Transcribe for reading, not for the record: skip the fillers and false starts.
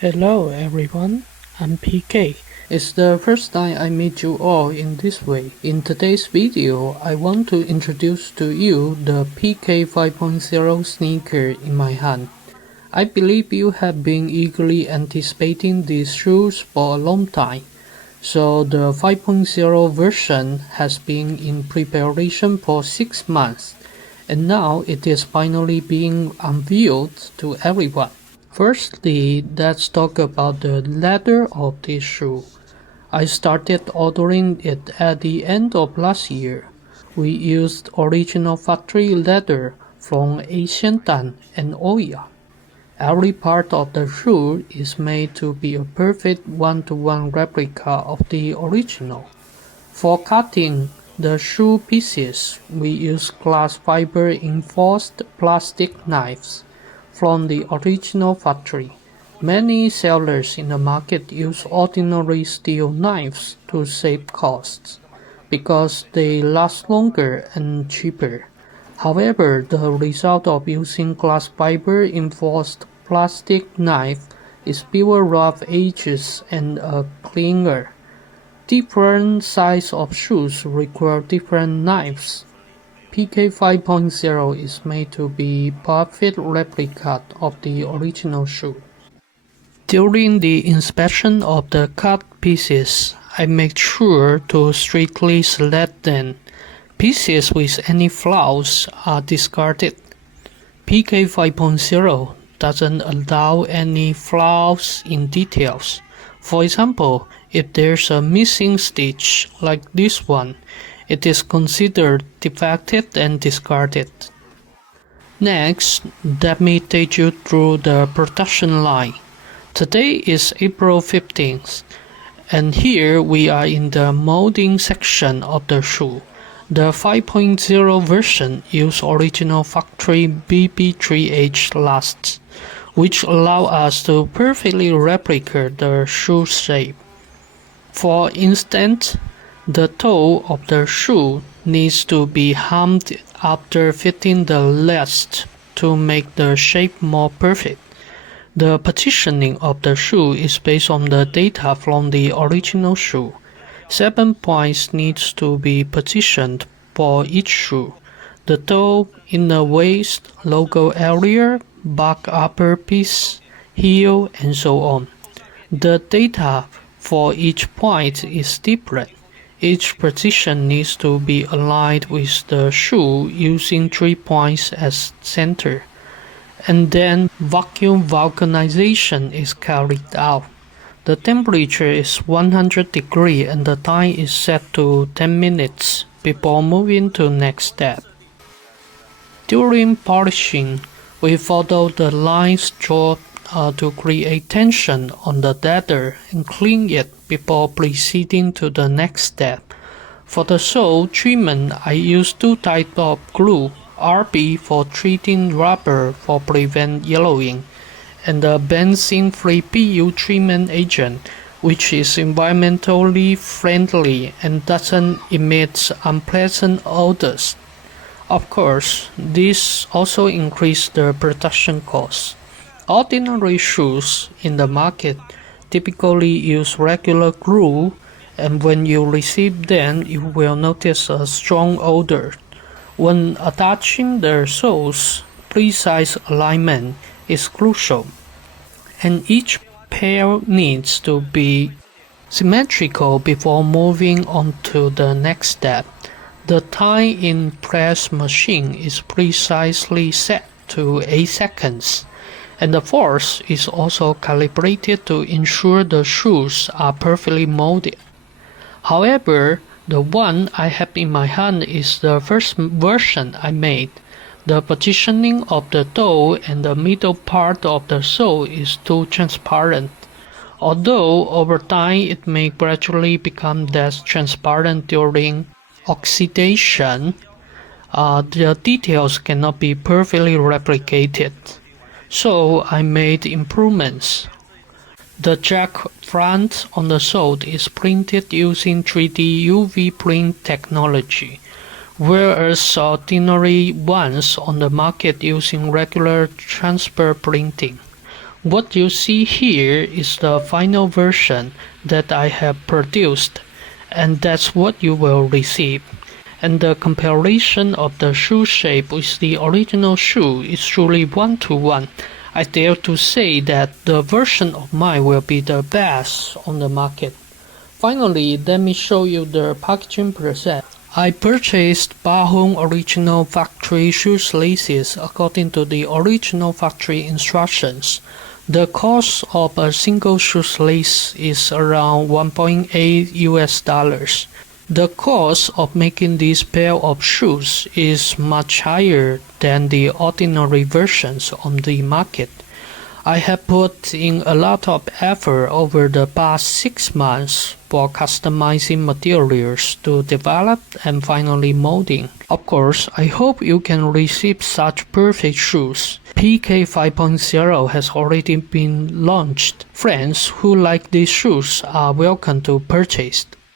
Hello everyone, I'm PK. It's the first time I meet you all in this way. In today's video, I want to introduce to you the PK 5.0 sneaker in my hand. I believe you have been eagerly anticipating these shoes for a long time. So the 5.0 version has been in preparation for 6 months, and now it is finally being unveiled to everyone. Firstly, let's talk about the leather of this shoe. I started ordering it at the end of last year. We used original factory leather from Asian tan and Oya. Every part of the shoe is made to be a perfect one-to-one replica of the original. For cutting the shoe pieces, we use glass fiber reinforced plastic knives from the original factory. Many sellers in the market use ordinary steel knives to save costs because they last longer and cheaper. However, the result of using glass fiber reinforced plastic knife is fewer rough edges and a cleaner. Different sizes of shoes require different knives. PK 5.0 is made to be perfect replica of the original shoe. During the inspection of the cut pieces, I make sure to strictly select them. Pieces with any flaws are discarded. PK 5.0 doesn't allow any flaws in details. For example, if there's a missing stitch like this one, it is considered defective and discarded. Next, let me take you through the production line. Today is April 15th, and here we are in the molding section of the shoe. The 5.0 version uses original factory BB3H lasts, which allow us to perfectly replicate the shoe shape. For instance, the toe of the shoe needs to be hammed after fitting the last to make the shape more perfect. The positioning of the shoe is based on the data from the original shoe. 7 points needs to be positioned for each shoe: the toe, inner waist, logo area, back upper piece, heel, and so on. The data for each point is different. Each position needs to be aligned with the shoe using 3 points as center. And then vacuum vulcanization is carried out. The temperature is 100 degrees and the time is set to 10 minutes before moving to next step. During polishing, we follow the lines drawn to create tension on the leather and clean it before proceeding to the next step. For the sole treatment, I use two types of glue: RB for treating rubber for prevent yellowing, and the benzene-free PU treatment agent, which is environmentally friendly and doesn't emit unpleasant odors. Of course, this also increases the production cost. Ordinary shoes in the market typically use regular glue, and when you receive them, you will notice a strong odor. When attaching the soles, precise alignment is crucial, and each pair needs to be symmetrical before moving on to the next step. The time in press machine is precisely set to 8 seconds, and the force is also calibrated to ensure the shoes are perfectly molded. However, the one I have in my hand is the first version I made. The positioning of the toe and the middle part of the sole is too transparent. Although over time it may gradually become less transparent during oxidation, the details cannot be perfectly replicated. So I made improvements. The jack front on the sole is printed using 3D UV print technology, whereas ordinary ones on the market using regular transfer printing. What you see here is the final version that I have produced, and that's what you will receive. And the comparison of the shoe shape with the original shoe is truly 1-to-1. I dare to say that the version of mine will be the best on the market. Finally, let me show you the packaging process. I purchased Bahong original factory shoelaces according to the original factory instructions. The cost of a single shoelace is around $1.8 US. The cost of making this pair of shoes is much higher than the ordinary versions on the market. I have put in a lot of effort over the past 6 months for customizing materials to develop and finally molding. Of course, I hope you can receive such perfect shoes. PK 5.0 has already been launched. Friends who like these shoes are welcome to purchase.